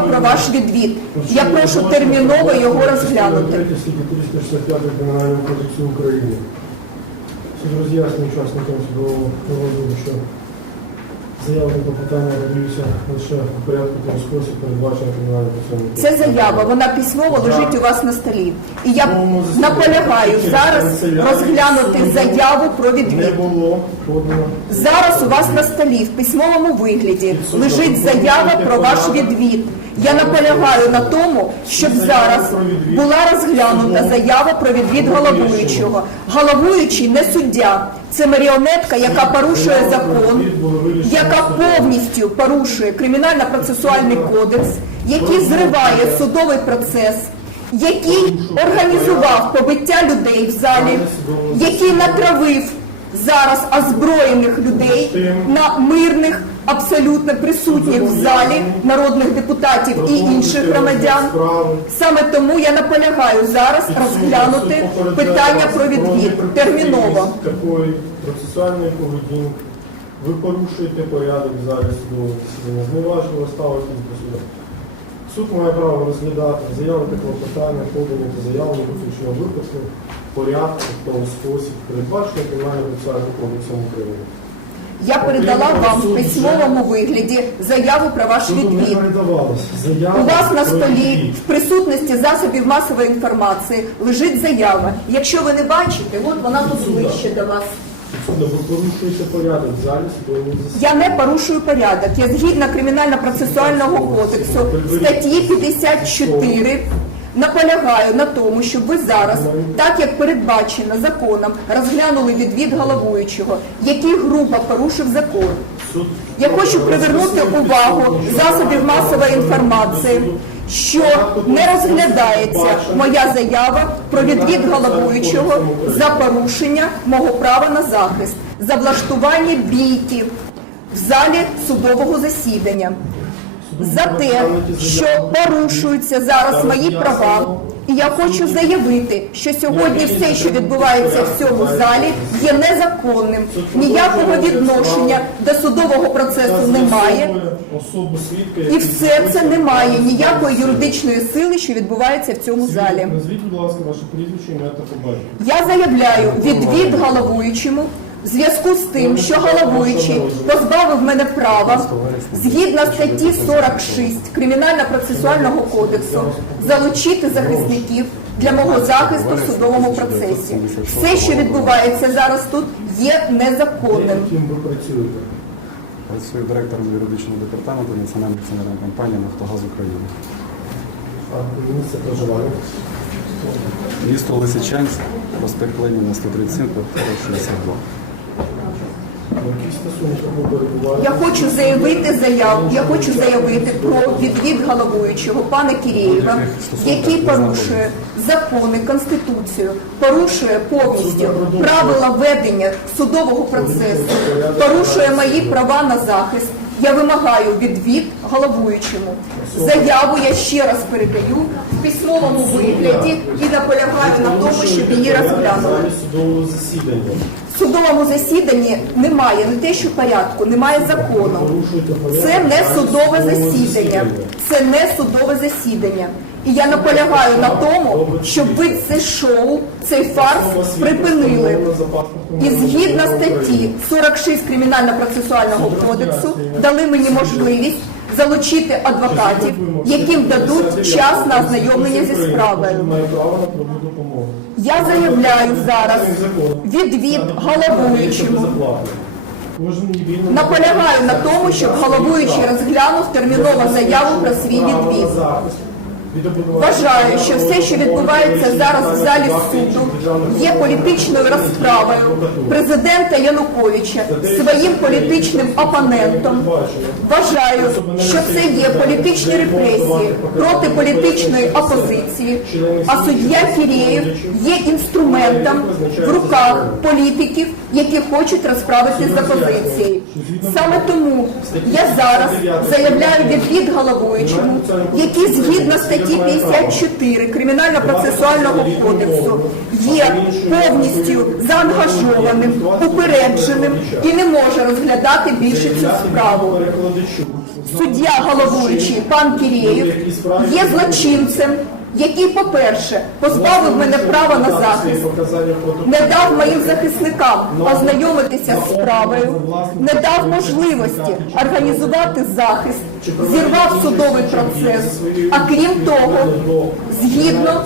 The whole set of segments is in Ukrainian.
про ваш відвід. Я прошу терміново його розглянути. Статті 365 кодексу України. Суд роз'яснює учасникам судового проводу, що заяви та клопотання робляться лише у порядку та у спосіб, передбачений кримінальним процесуальним Це заява, вона письмово лежить у вас на столі. І я наполягаю зараз розглянути заяву про Не відвід. було подано. Зараз у вас на столі в письмовому вигляді лежить заява про ваш відвід. Я наполягаю на тому, щоб зараз була розглянута заява про відвід головуючого. Головуючий не суддя, це маріонетка, яка порушує закон, яка повністю порушує кримінально-процесуальний кодекс, який зриває судовий процес, який організував побиття людей в залі, який натравив зараз озброєних людей на мирних, абсолютно присутніх в залі народних депутатів і інших громадян. Саме тому я наполягаю зараз розглянути питання про відвід терміново. Такої процесуальної поведінки. Ви порушуєте порядок в залі судового засідання, зневажливо ставитесь до суду. Суд має право розглядати заяви та клопотання, подані та заяви виключного випадку, порядку та у спосіб, передбачений кримінальним процесуальним кодексом України. Я передала вам в письмовому вигляді заяву про ваш відвід. У вас на столі в присутності засобів масової інформації лежить заява. Якщо ви не бачите, от вона тут ближче до вас. Ви порядок в залі. Я не порушую порядок. Я згідно кримінально-процесуального кодексу статті 54 наполягаю на тому, щоб ви зараз, так як передбачено законом, розглянули відвід головуючого, який грубо порушив закон. Я хочу привернути увагу засобів масової інформації, що не розглядається моя заява про відвід головуючого за порушення мого права на захист, за влаштування бійки в залі судового засідання, за те, що порушуються зараз мої права. І я хочу заявити, що сьогодні все, що відбувається в цьому залі, є незаконним. Ніякого відношення до судового процесу немає. І все це не має ніякої юридичної сили, що відбувається в цьому залі. Я заявляю відвід головуючому в зв'язку з тим, що головуючий позбавив мене права згідно статті 46 Кримінально-процесуального кодексу залучити захисників для мого захисту в судовому процесі. Все, що відбувається зараз тут, є незаконним. Ким ви працюєте? Працюю директором юридичного департаменту Національної акціонерної компанії «Нафтогаз України». А місце проживання? Місто Лисичанськ, проспект Леніна, 137, квартира 62. Які стосунки ви перебуваєте? Я хочу заявити заяву. Я хочу заявити про відвід головуючого пана Кірєєва, який порушує закони, конституцію, порушує повністю правила ведення судового процесу, порушує мої права на захист. Я вимагаю відвід головуючому. Заяву я ще раз передаю в письмовому вигляді і наполягаю на тому, щоб її розглянули. Судового засідання. В судовому засіданні немає не те, що порядку, немає закону. Це не судове засідання. Це не судове засідання. І я наполягаю на тому, щоб ви це шоу, цей фарс припинили. І згідно статті 46 Кримінально-процесуального кодексу дали мені можливість залучити адвокатів, яким дадуть час на ознайомлення зі справою. Я заявляю зараз відвід головуючому. Наполягаю на тому, щоб головуючий розглянув терміново заяву про свій відвід. Вважаю, що все, що відбувається зараз в залі суду, є політичною розправою президента Януковича своїм політичним опонентом. Вважаю, що це є політичні репресії проти політичної опозиції, а суддя Кірєєв є інструментом в руках політиків, які хочуть розправитися з опозицією. Саме тому я зараз заявляю відвід головуючому, який згідно статті 54 Кримінально-процесуального кодексу є повністю заангажованим, упередженим і не може розглядати більше цю справу. Суддя головуючий пан Кірєєв є злочинцем, який, по-перше, позбавив мене права на захист, не дав моїм захисникам ознайомитися з справою, не дав можливості організувати захист, зірвав судовий процес. А крім того, згідно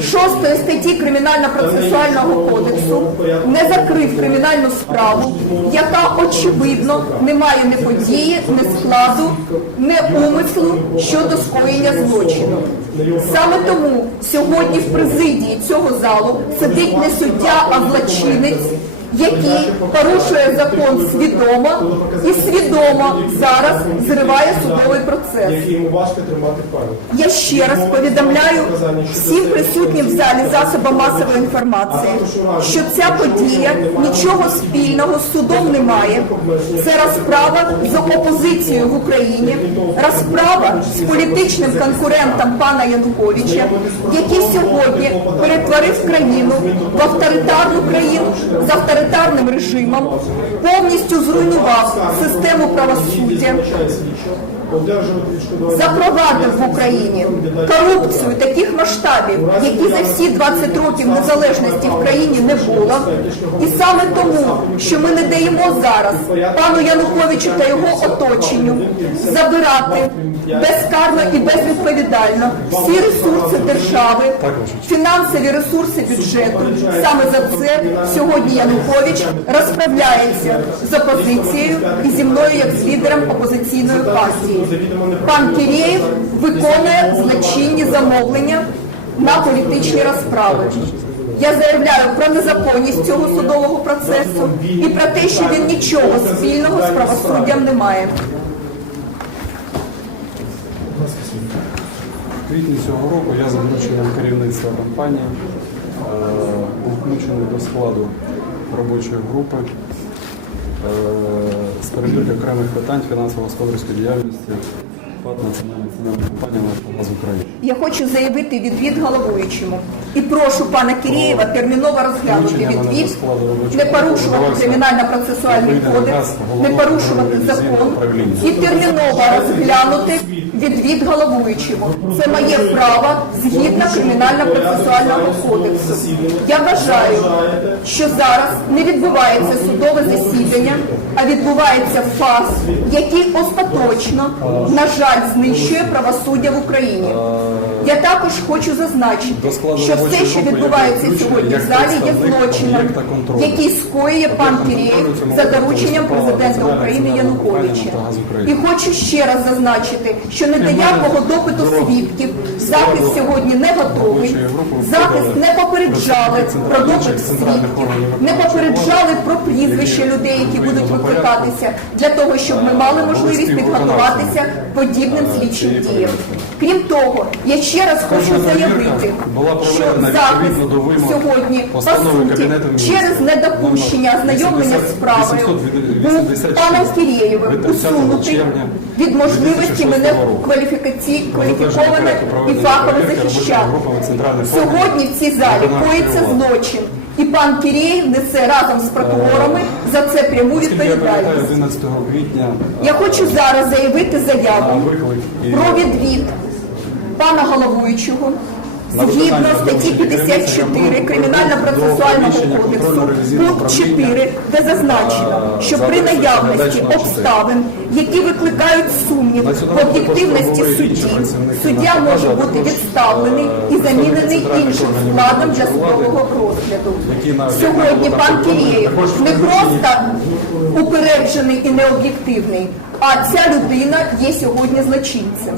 6 статті Кримінально-процесуального кодексу не закрив кримінальну справу, яка очевидно не має ні події, ні складу, ні умислу щодо скоєння злочину. Саме тому сьогодні в президії цього залу сидить не суддя, а злочинець, який порушує закон свідомо і свідомо зараз зриває судовий процес. Я ще раз повідомляю всім присутнім в залі засобам масової інформації, що ця подія нічого спільного з судом не має. Це розправа з опозицією в Україні, розправа з політичним конкурентом пана Януковича, який сьогодні перетворив країну в авторитарну країну з авторитарним режимом, повністю зруйнував систему правосуддя. Запровадив в Україні корупцію таких масштабів, які за всі 20 років незалежності в країні не було. І саме тому, що ми не даємо зараз пану Януковичу та його оточенню забирати безкарно і безвідповідально всі ресурси держави, фінансові ресурси бюджету. Саме за це сьогодні Янукович розправляється з опозицією і зі мною як з лідером опозиційної партії. Пан Кірєєв виконує злочинні замовлення на політичні розправи. Я заявляю про незаконність цього судового процесу і про те, що він нічого спільного з правосуддям не має. В квітні цього року я за дорученням керівництва компанії е, був включений до складу робочої групи е, з перебірки окремих питань фінансово-господарської діяльності ПАТ Національної акціонерної компанії «Нафтогаз України». Я хочу заявити відвід головуючому. І прошу пана Кірєєва терміново розглянути відвід, не порушувати кримінально-процесуальний кодекс, не порушувати закон і терміново розглянути відвід головуючому. Це моє право згідно кримінально-процесуального кодексу. Я вважаю, що зараз не відбувається судове засідання, а відбувається фарс, який остаточно, на жаль, знищує правосуддя в Україні. Я також хочу зазначити, що все, що відбувається сьогодні в залі, є злочином, який скоює пан Кірєєв за дорученням президента України Януковича. І хочу ще раз зазначити, що не до якого допиту свідків захист сьогодні не готовий. Захист не попереджали про допит свідків, не попереджали про прізвища людей, які будуть викликатися, для того, щоб ми мали е, можливість підготуватися подібним е, слідчим діям. Крім того, я ще раз хочу заявити, що захист сьогодні по суті через недопущення ознайомлення з справою був паном 30 усунутий від можливості мене кваліфіковано і фахово захищати. Сьогодні в цій залі коїться злочин, і пан Кірєєв несе разом з прокурорами за це пряму відповідальність. 11 квітня Я хочу зараз заявити заяву про відвід пана головуючого згідно статті 54 Кримінально-процесуального кодексу, пункт 4, де зазначено, що при наявності обставин, які викликають сумнів в об'єктивності судді, суддя може бути відставлений е, і замінений іншим складом для судового розгляду. Сьогодні пан Кірєєв не просто упереджений і необ'єктивний, а ця людина є сьогодні злочинцем.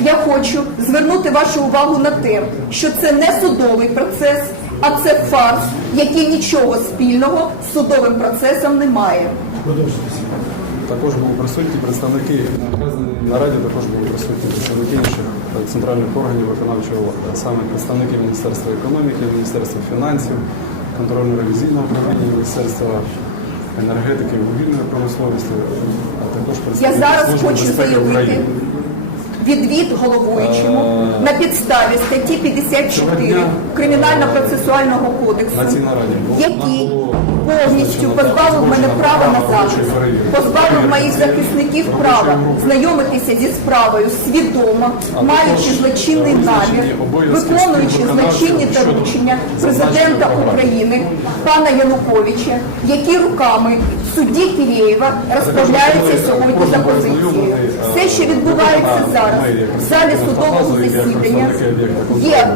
Я хочу звернути вашу увагу на те, що це не судовий процес, а це фарс, який нічого спільного з судовим процесом не має. Також були присутні представники на раді також були присутні представники інших центральних органів виконавчої влади, а саме представники Міністерства економіки, Міністерства фінансів, контрольно-ревізійного управління, Міністерства енергетики вугільної промисловості, а також Я зараз Служби хочу заявити України. Відвід головуючому Е, на підставі статті 54 Кримінально-процесуального кодексу, який повністю позбавив мене права на захист, позбавив моїх захисників права. знайомитися зі справою свідомо, маючи злочинний намір, виконуючи злочинні доручення президента України пана Януковича, які руками судді Києва розправляються сьогодні за позицією. Все, що відбувається зараз в залі судового засідання, є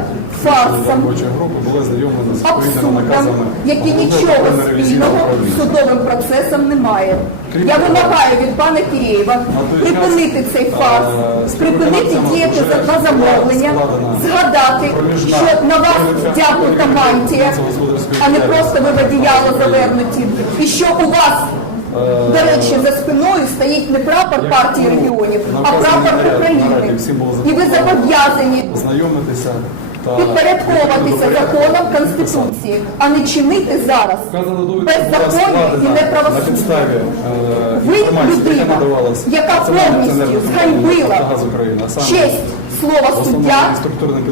фарсом, робочої групи були знайомлені з абсурдом, наказами які нічого спільного з судовим процесом немає. Крім Я вимагаю від пана Кирєєва припинити цей фарс, припинити діяти за на замовлення, згадати, що на вас перевірка вдягнута мантія, а не просто ви в одіяло завернуті, і що у вас. Е, До речі, за спиною стоїть не прапор партії регіонів, а прапор України. І ви зобов'язані Знайомитися та підпорядковуватися законам Конституції, а не чинити зараз беззаконні і неправосуддя. е, Ви людина, яка повністю зганьбила честь слова суддя.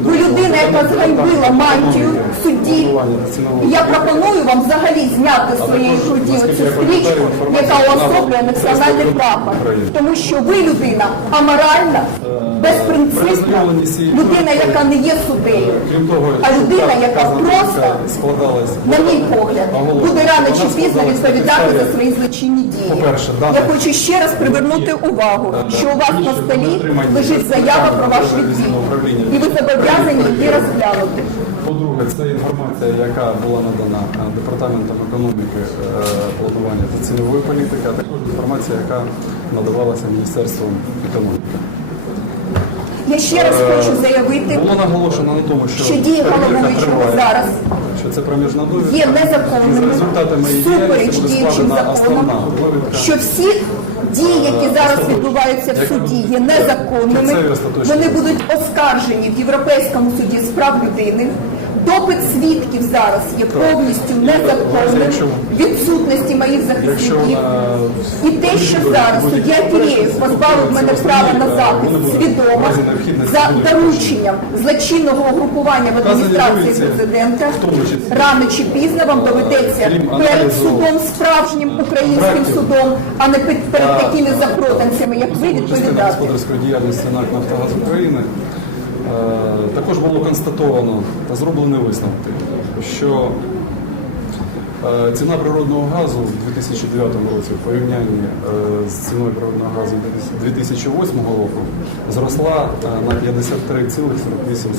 Ви людина, яка зганьбила мантію судді. І я пропоную вам взагалі зняти з своєї груді оцю стрічку, яка уособлює національний прапор. Тому що ви людина аморальна, безпринципна, людина, яка не є суддею. А людина, яка просто, на мій погляд, буде рано чи пізно відповідати за свої злочинні дії. Я хочу ще раз привернути увагу, що у вас на столі лежить заява про ваш відвід. І ви зобов'язані її розглянути. По-друге, це інформація, яка була надана е, департаментом економіки, е, планування та цінової політики, а також інформація, яка надавалася Міністерством економіки. Я ще раз хочу заявити, Було наголошено на тому, що, що дії триває, зараз що це проміжна довідка. є незаконними, супереч діючим основна що всі дії, які зараз відбуваються в суді, є незаконними. Вони будуть оскаржені в Європейському суді з прав людини. Допит свідків зараз є повністю незаконним, відсутності моїх захисників. І те, що зараз суддя Кірєєв позбавив мене права на захист свідомо за дорученням злочинного угрупування в адміністрації президента, рано чи пізно вам доведеться перед судом справжнім українським судом, а не перед такими запроданцями, як ви відповідати. Також було констатовано та зроблені висновки, що е, ціна природного газу в 2009 році в порівнянні е, з ціною природного газу 2008 року зросла е, на 53,48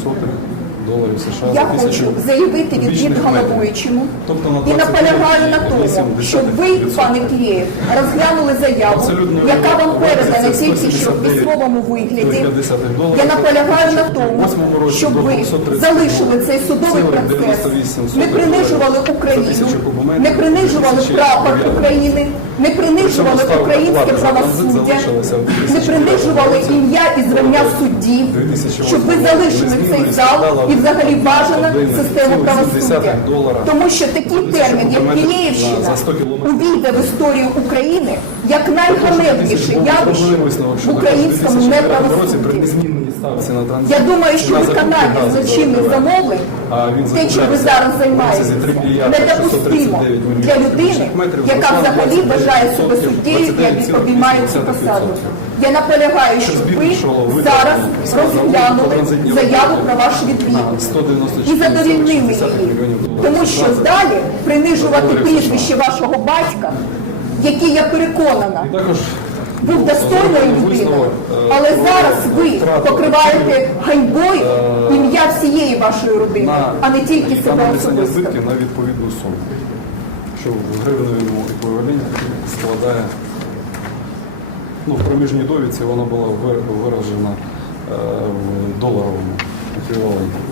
доларів США Я за тисячу хочу заявити метрів. головуючому Тобто на і наполягаю на тому, щоб ви, пане Києв, розглянули заяву, Абсолютно яка вам передана тільки що в 179 письмовому вигляді. Я наполягаю на тому, щоб ви залишили цей судовий процес, не принижували Україну, не принижували прапор України, не принижували українське правосуддя, не принижували ім'я і звання судді, щоб ви залишили цей зал і взагалі бажано систему правосуддя. Тому що такий термін, як Київщина, за 100 кілометрів. увійде в історію України як найганебніше явище в українському неправосудді. Незмінній ставці на транзит. Я думаю, що ціна виконання злочинних замовлень, те, чим ви зараз займаєтеся, обсязі 3 недопустимо для людини, яка взагалі 29%, вважає себе суддєю і 29,8%. обіймає цю посаду. Я наполягаю, щоб ви зараз розглянули заяву про ваш відвід. І задовільнили її. Тому що далі принижувати прізвище вашого батька, який я переконана, був достойною людиною, але зараз ви покриваєте ганьбою ім'я всієї вашої родини, а не тільки себе особисто. на відповідну суму, що в гривневому еквіваленті складає, ну, в проміжній довідці вона була виражена е, в доларовому еквіваленті.